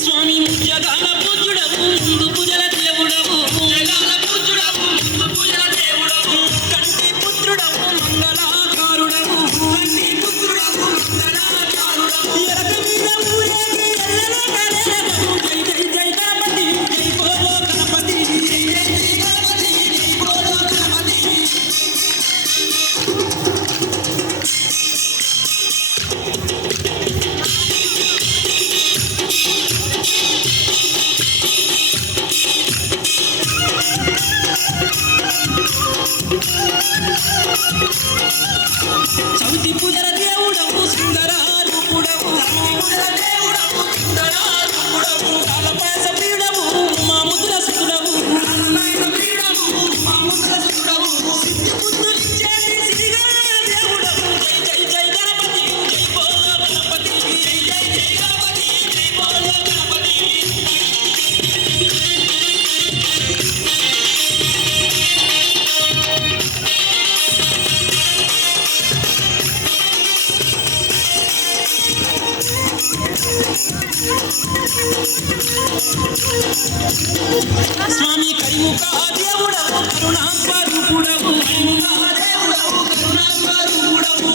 స్వామి ముత్యగాల పూజుడవు ముందు పూజల దేవుడవు కంటి పుత్రుడవు మంగళాకారుడవు ఎరక మీద ఊరేగి ఎల్లెల కలెలగవు. జై జై జై గణపతి జై బోలో గణపతి జై జై జై గణపతి జై బోలో గణపతి. చవితి పూజల దేవుడవు సుందరారూపుడవు కాలపాస ప్రియుడవు మా ముద్ర సుతుడవు సిద్ధి బుద్ధులిచ్చేటి సిరిగల్ల దేవుడవు. జై జై జై గణపతి జై బోలో గణపతి జై జై జై గణపతి జై బోలో గణపతి. స్వామి కరిముఖ దేవుడవు కరుణాస్వరూపుడవు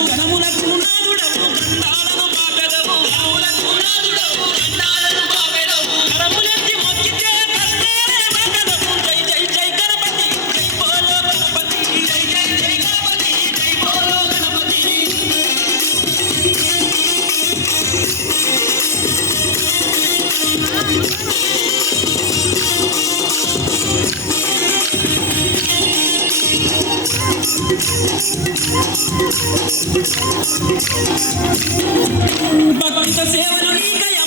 గణములకు నాదుడవు గండాలను బాపెదవు కరములెత్తి మొక్కితే కరుణేలే బాపెదవు. జై జై జై గణపతి జై బోలో గణపతి జై జై జై గణపతి జై బోలో గణపతి. భక్త సేవలు నీకయ